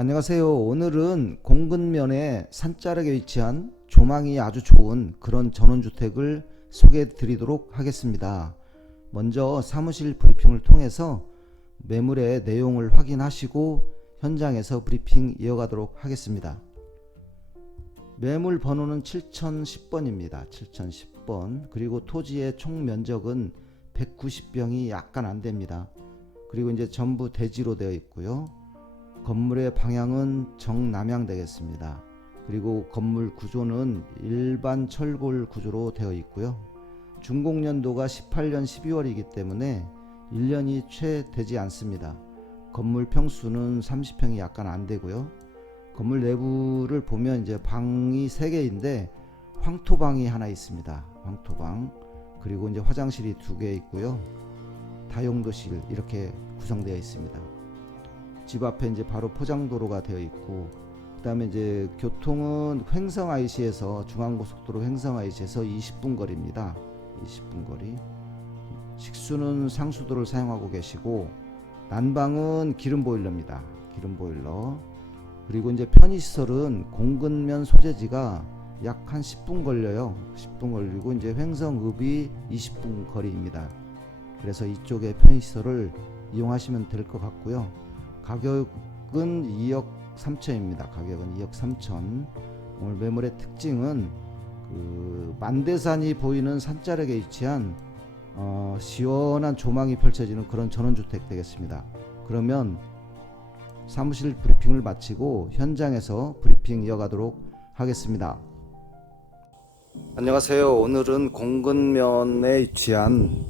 안녕하세요. 오늘은 공근면에 산자락에 위치한 조망이 아주 좋은 그런 전원주택을 소개해 드리도록 하겠습니다. 먼저 사무실 브리핑을 통해서 매물의 내용을 확인하시고 현장에서 브리핑 이어가도록 하겠습니다. 매물 번호는 7010번입니다. 7010번. 그리고 토지의 총 면적은 190평이 약간 안 됩니다. 그리고 이제 전부 대지로 되어 있고요. 건물의 방향은 정남향 되겠습니다. 그리고 건물 구조는 일반 철골 구조로 되어 있고요. 준공연도가 18년 12월이기 때문에 1년이 채 되지 않습니다. 건물 평수는 30평이 약간 안 되고요. 건물 내부를 보면 이제 방이 3개인데 황토방이 하나 있습니다. 황토방. 그리고 이제 화장실이 두 개 있고요. 다용도실 이렇게 구성되어 있습니다. 집 앞에 이제 바로 포장도로가 되어 있고 그다음에 이제 교통은 횡성 IC에서 중앙고속도로 횡성 IC에서 20분 거리입니다. 20분 거리. 식수는 상수도를 사용하고 계시고 난방은 기름 보일러입니다. 기름 보일러. 그리고 이제 편의 시설은 공근면 소재지가 약 한 10분 걸려요. 10분 걸리고 이제 횡성읍이 20분 거리입니다. 그래서 이쪽에 편의 시설을 이용하시면 될 것 같고요. 가격은 2억 3천입니다. 가격은 2억 3천. 오늘 매물의 특징은 그 만대산이 보이는 산자락에 위치한 어, 시원한 조망이 펼쳐지는 그런 전원주택 되겠습니다. 그러면 사무실 브리핑을 마치고 현장에서 브리핑 이어가도록 하겠습니다. 안녕하세요. 오늘은 공근면에 위치한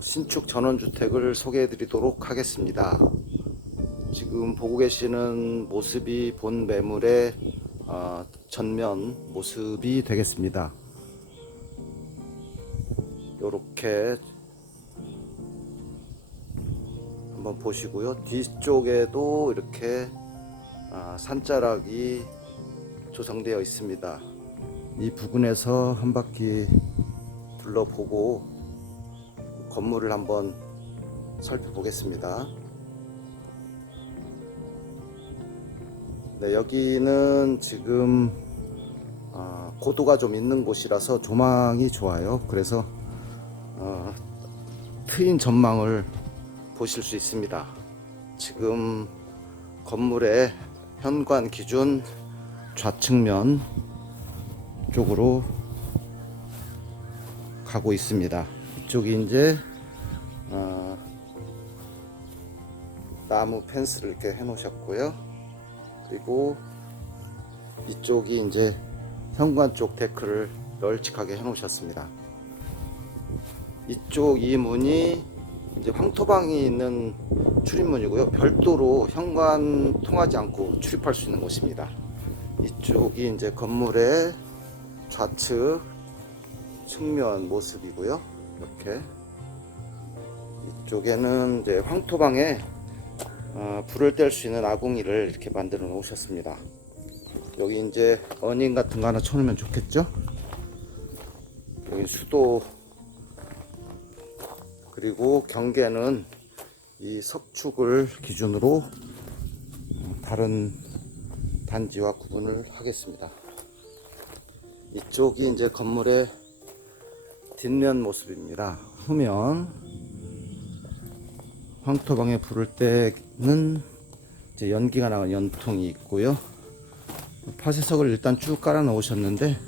신축 전원주택을 소개해 드리도록 하겠습니다. 지금 보고 계시는 모습이 본 매물의 어, 전면 모습이 되겠습니다. 이렇게 한번 보시고요. 뒤쪽에도 이렇게 아, 산자락이 조성되어 있습니다. 이 부근에서 한 바퀴 둘러보고 건물을 한번 살펴보겠습니다. 네, 여기는 지금 아, 고도가 좀 있는 곳이라서 조망이 좋아요. 그래서 어, 트인 전망을 보실 수 있습니다. 지금 건물의 현관 기준 좌측면 쪽으로 가고 있습니다. 이쪽이 이제 어, 나무 펜스를 이렇게 해 놓으셨고요. 그리고 이쪽이 이제 현관 쪽 데크를 널찍하게 해 놓으셨습니다. 이쪽 이 문이 이제 황토방이 있는 출입문이고요. 별도로 현관 통하지 않고 출입할 수 있는 곳입니다. 이쪽이 이제 건물의 좌측 측면 모습이고요. 이렇게 이쪽에는 이제 황토방에 어, 불을 뗄 수 있는 아궁이를 이렇게 만들어 놓으셨습니다. 여기 이제 어닝 같은 거 하나 쳐놓으면 좋겠죠? 여기 수도 그리고 경계는 이 석축을 기준으로 다른 단지와 구분을 하겠습니다. 이쪽이 이제 건물의 뒷면 모습입니다. 후면 황토방에 불을 때는 이제 연기가 나는 연통이 있고요. 파쇄석을 일단 쭉 깔아 놓으셨는데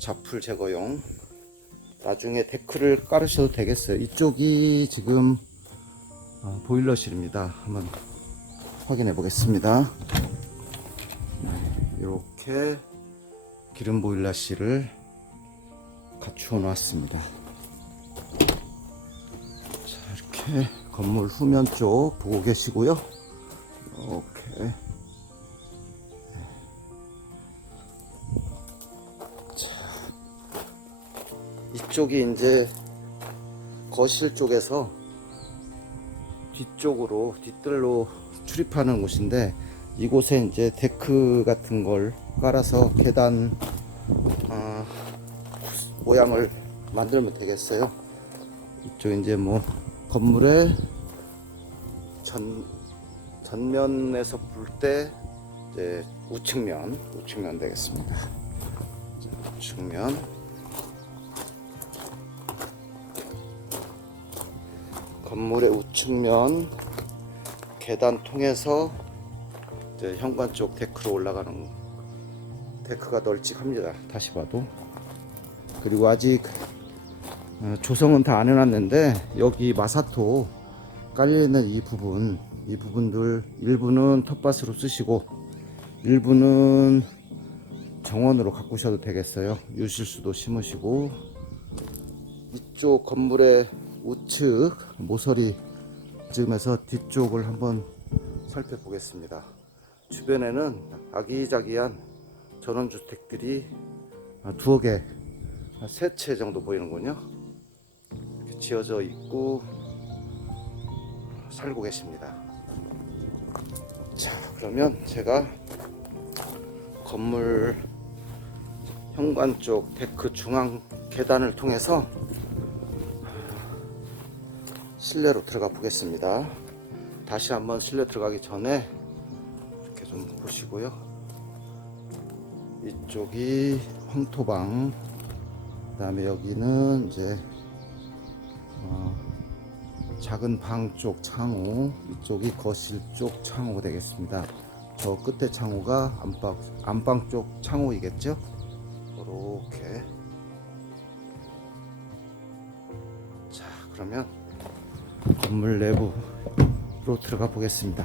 자풀 제거용 나중에 데크를 깔으셔도 되겠어요. 이쪽이 지금 어, 보일러실입니다. 한번 확인해 보겠습니다. 이렇게 기름 보일러실을 갖추어 놨습니다. 이렇게 건물 후면 쪽 보고 계시고요. 이렇게 이쪽이 이제 거실 쪽에서 뒤쪽으로 뒷뜰로 출입하는 곳인데 이곳에 이제 데크 같은 걸 깔아서 계단 어, 모양을 만들면 되겠어요. 이쪽 이제 뭐 건물의 전 전면에서 볼 때 이제 우측면, 우측면 되겠습니다. 자, 우측면. 건물의 우측면 계단 통해서 이제 현관 쪽 데크로 올라가는 데크가 널찍합니다. 다시 봐도. 그리고 아직 어, 조성은 다 안 해놨는데 여기 마사토 깔려있는 이 부분 이 부분들 일부는 텃밭으로 쓰시고 일부는 정원으로 가꾸셔도 되겠어요 유실수도 심으시고 이쪽 건물의 우측 모서리 쯤에서 뒤쪽을 한번 살펴보겠습니다 주변에는 아기자기한 전원주택들이 아, 두어 개, 세 채 정도 보이는군요. 지어져 있고 살고 계십니다. 자, 그러면 제가 건물 현관 쪽 데크 중앙 계단을 통해서 실내로 들어가 보겠습니다. 다시 한번 실내 들어가기 전에 이렇게 좀 보시고요. 이쪽이 황토방, 그 다음에 여기는 이제 어, 작은 방 쪽 창호, 이쪽이 거실 쪽 창호 되겠습니다. 저 끝에 창호가 안방 안방 쪽 창호이겠죠? 이렇게. 자, 그러면 건물 내부로 들어가 보겠습니다.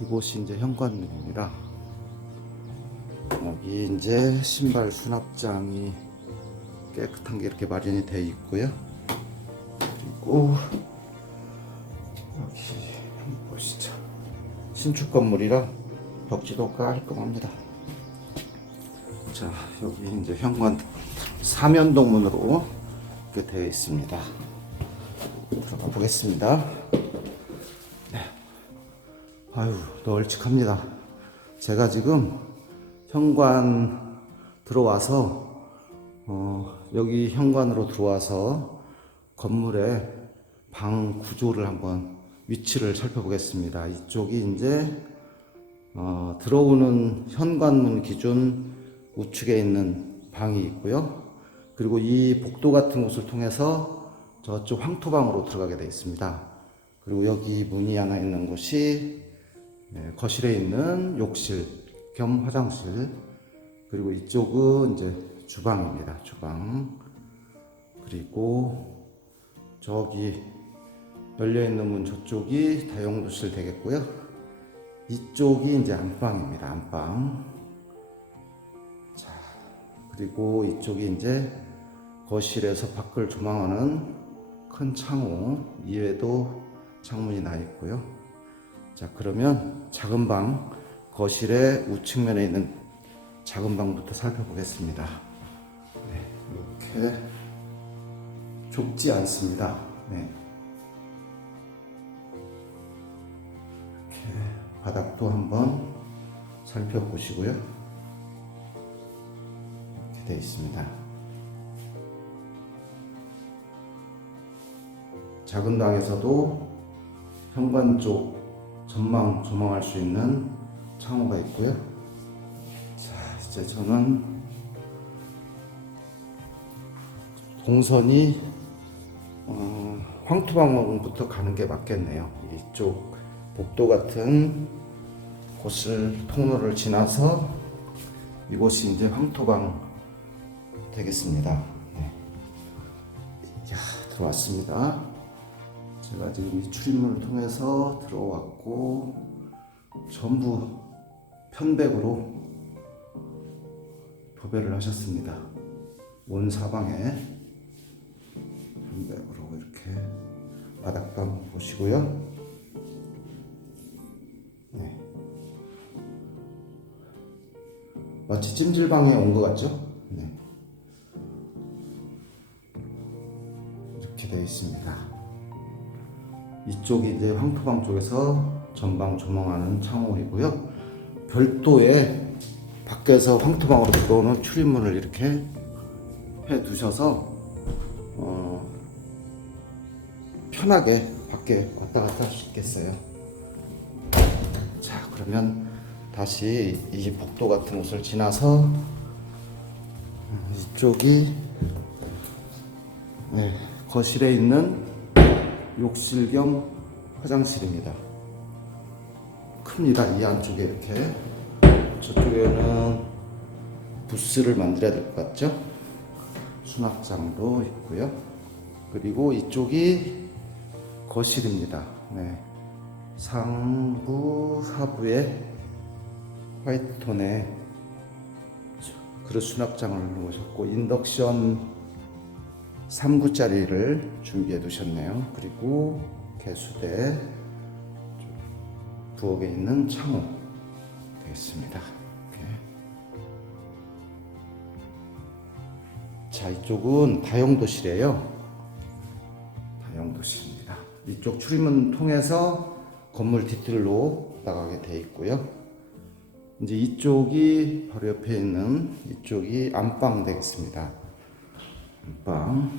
이곳이 이제 현관문이라 여기 이제 신발 수납장이 깨끗한 게 이렇게 마련이 되어 있고요. 한번 보시죠. 신축 건물이라 벽지도 깔끔합니다. 자, 여기 이제 현관 사면 동문으로 이렇게 되어 있습니다. 들어가 보겠습니다. 네. 아유, 널찍합니다. 제가 지금 현관 들어와서 어, 여기 현관으로 들어와서 건물의 방 구조를 한번 위치를 살펴보겠습니다. 이쪽이 이제 어, 들어오는 현관문 기준 우측에 있는 방이 있고요. 그리고 이 복도 같은 곳을 통해서 저쪽 황토방으로 들어가게 되어 있습니다. 그리고 여기 문이 하나 있는 곳이 네, 거실에 있는 욕실 겸 화장실 그리고 이쪽은 이제 주방입니다. 주방 그리고 저기 열려 있는 문 저쪽이 다용도실 되겠고요. 이쪽이 이제 안방입니다. 안방. 자 그리고 이쪽이 이제 거실에서 밖을 조망하는 큰 창호 이외에도 창문이 나 있고요. 자 그러면 작은 방 거실의 우측면에 있는 작은 방부터 살펴보겠습니다. 네, 이렇게 좁지 않습니다. 네. 바닥도 한번 살펴보시고요. 이렇게 되어 있습니다. 작은 방에서도 현관 쪽 전망 조망할 수 있는 창호가 있고요. 자, 이제 저는 동선이 어, 황토방문부터 가는 게 맞겠네요. 이쪽 복도 같은 곳을 통로를 지나서 이곳이 이제 황토방 되겠습니다. 네. 야, 들어왔습니다. 제가 지금 이 출입문을 통해서 들어왔고 전부 편백으로 도배를 하셨습니다. 온 사방에 편백으로 이렇게 바닥방 보시고요. 마치 찜질방에 온 것 같죠? 네. 이렇게 되어 있습니다. 이쪽이 이제 황토방 쪽에서 전방 조망하는 창호이고요. 별도의 밖에서 황토방으로 들어오는 출입문을 이렇게 해 두셔서 어, 편하게 밖에 왔다 갔다 할수 있겠어요. 그러면 다시 이 복도 같은 곳을 지나서 음, 이쪽이 네, 거실에 있는 욕실 겸 화장실입니다. 큽니다. 이 안쪽에 이렇게 저쪽에는 부스를 만들어야 될 것 같죠? 수납장도 있고요. 그리고 이쪽이 거실입니다. 네. 상부 하부에 화이트 톤의 그릇 수납장을 놓으셨고 인덕션 3구짜리를 준비해 두셨네요. 그리고 개수대 부엌에 있는 창호 되겠습니다. 이렇게. 자 이쪽은 다용도실이에요. 다용도실입니다. 이쪽 출입문 통해서 건물 뒤뜰로 나가게 돼 있고요. 이제 이쪽이 바로 옆에 있는 이쪽이 안방 되겠습니다. 안방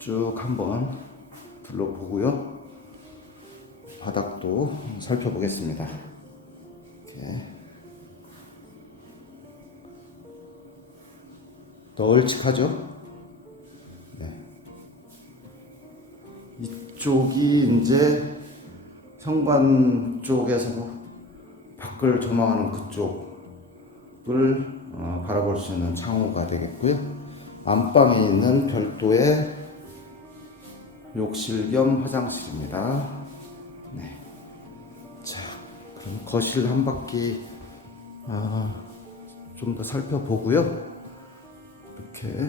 쭉 한번 둘러보고요. 바닥도 살펴보겠습니다. 이렇게 널찍하죠? 쪽이 이제 현관 쪽에서 뭐 밖을 조망하는 그쪽을 어, 바라볼 수 있는 창호가 되겠고요. 안방에 있는 별도의 욕실 겸 화장실입니다. 네. 자, 그럼 거실 한 바퀴 아, 좀 더 살펴보고요. 이렇게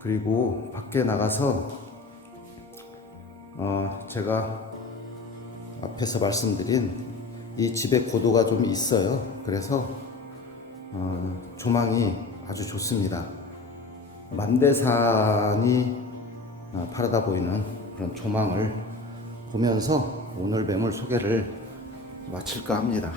그리고 밖에 나가서 어, 제가 앞에서 말씀드린 이 집의 고도가 좀 있어요. 그래서 어, 조망이 아주 좋습니다. 만대산이 어, 파르다 보이는 그런 조망을 보면서 오늘 매물 소개를 마칠까 합니다.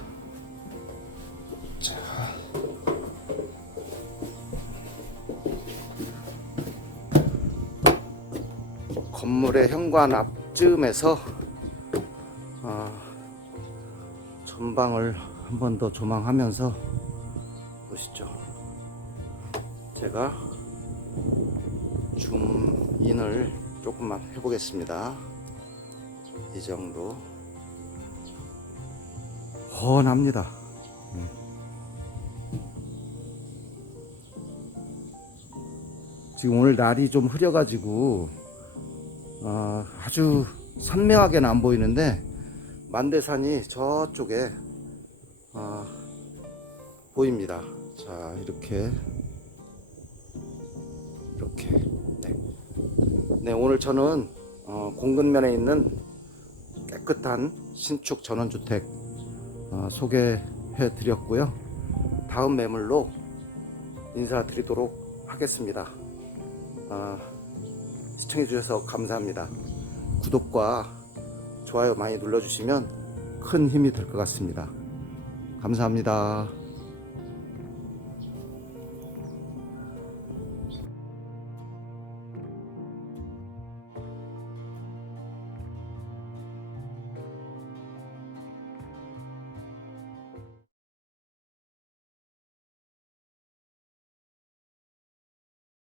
건물의 현관 앞쯤에서 어, 전방을 한 번 더 조망하면서 보시죠. 제가 줌인을 조금만 해보겠습니다. 이 정도 훤합니다. 네. 지금 오늘 날이 좀 흐려가지고 어, 아주 선명하게는 안 보이는데 만대산이 저쪽에 어, 보입니다. 자 이렇게 이렇게 네, 네 오늘 저는 어, 공근면에 있는 깨끗한 신축 전원주택 어, 소개해 드렸고요. 다음 매물로 인사드리도록 하겠습니다. 어, 시청해 주셔서 감사합니다. 구독과 좋아요 많이 눌러주시면 큰 힘이 될 것 같습니다. 감사합니다.